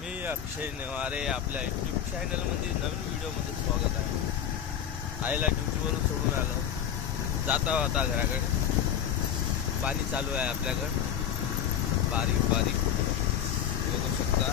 मी अक्षय नेवारे आपल्या यूट्यूब चॅनलमध्ये नवीन व्हिडिओमध्ये स्वागत आहे. आईला ड्युटीवरून सोडून आलो, जाता होता घराकडे. पाणी चालू आहे आपल्याकडे, बारीक बारीक बघू शकता.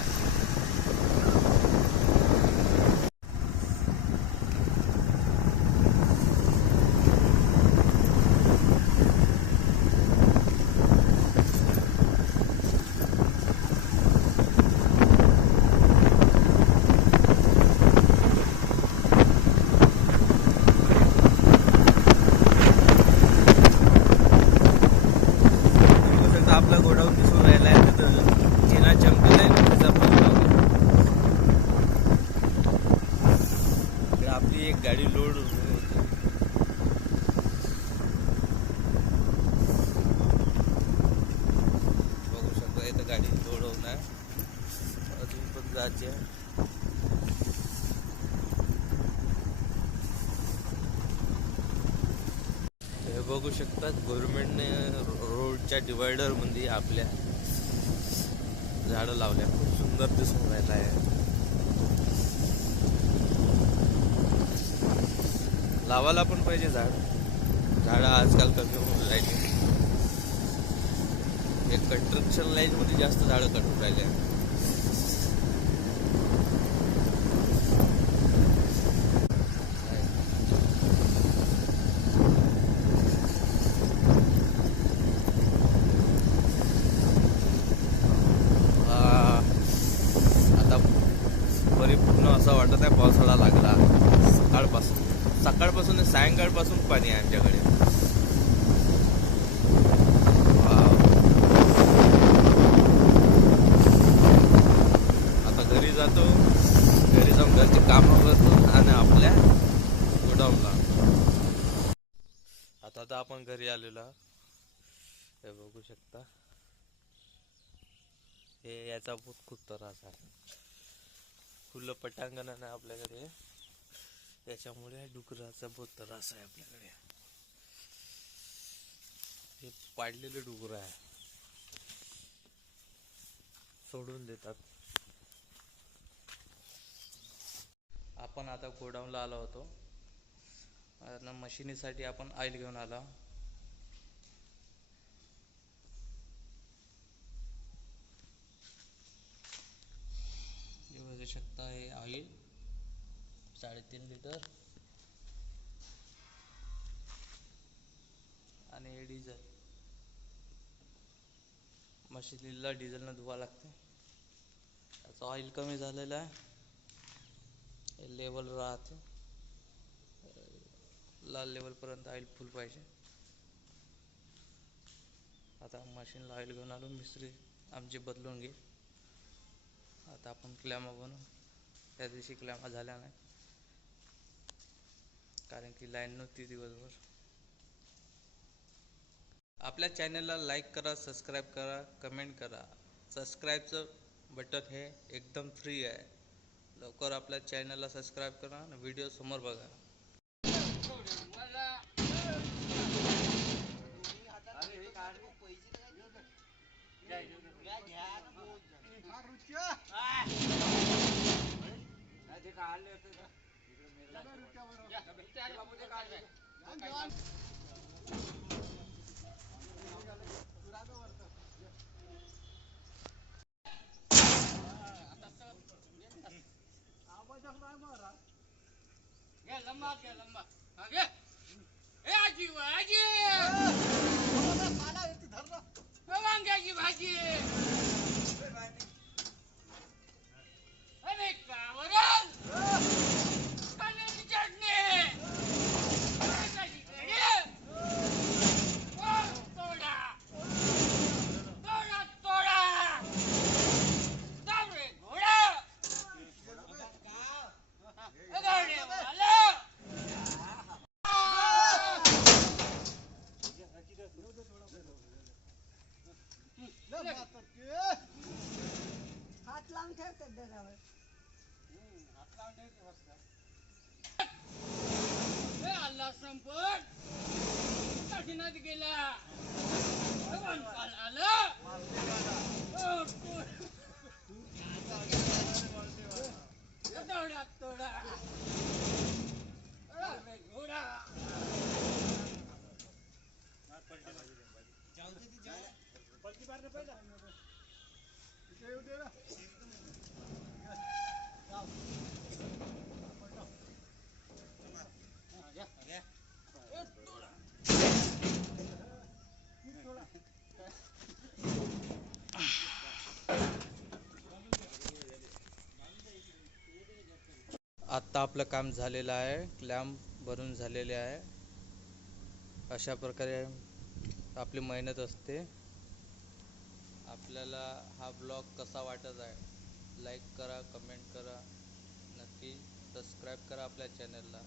आपला गोडाऊन दिसून राहिला आहे, तर येणार चमकत आहे त्याचा पण आपली एक गाडी लोड होती. बघू शकता इथं गाडी लोड होणार, अजून पण जायची आहे. हे बघू शकता गव्हर्नमेंटने रोडच्या डिवायडर मध्ये आपल्या झाडं लावल्या, खूप सुंदर दिसून राहिला आहे. लावायला पण पाहिजे झाडं आजकाल कमी होऊन राहिले. हे कंस्ट्रक्शन लाईन मध्ये जास्त झाडं कटून राहिले. परिपूर्ण असं वाटत आहे पावसाळा लागला. सकाळपासून सायंकाळपासून पाणी आहे आमच्याकडे. आता घरी जातो, घरी जाऊन घरचे कामं करतो आणि आपल्या गोडाऊनला. आता आपण घरी आलेलो, हे बघू शकता. हे याचा खूप त्रास आहे. खुलं पटांगण आहे आपल्याकडे, त्याच्यामुळे डुकराचा बहुत त्रास आहे आपल्याकडे. हे पाडलेले डुकर आहे, सोडून देतात. आपण आता गोडाऊनला आलो होतो, मशिनीसाठी आपण ऑइल घेऊन आला. बघू शकता हे ऑइल 3.5 लिटर आणि हे डिझेल. मशिनीला डिझेलनं धुवा लागते. त्याचं ऑइल कमी झालेलं आहे, हे लेवल राहते. लाल लेवलपर्यंत ऑइल फुल पाहिजे. आता मशीनला ऑइल घेऊन आलो, मिस्त्री आमची बदलून घे. आता आपण क्लॅमा बनवू. त्या दिवशी क्लॅमा झाल्या नाही, कारण की लाईन नव्हती दिवसभर. आपल्या चॅनलला लाईक करा, सबस्क्राईब करा, कमेंट करा. सबस्क्राईबचं बटन हे एकदम फ्री आहे. लवकर आपल्या चॅनलला सबस्क्राईब करा आणि व्हिडिओ समोर बघा. वांग्याची भाजी, हात लावून ठेवतात दरावर. अल्ला संपत कठीणात गेला आलं. आत्ता आपलं काम झालेलं आहे, क्लॅम्प भरून झालेले आहे. अशा प्रकारे आपली मेहनत असते. आपल्याला हा ब्लॉग कसा वाटत आहे लाईक करा, कमेंट करा, नक्की सबस्क्राईब करा आपल्या चॅनलला.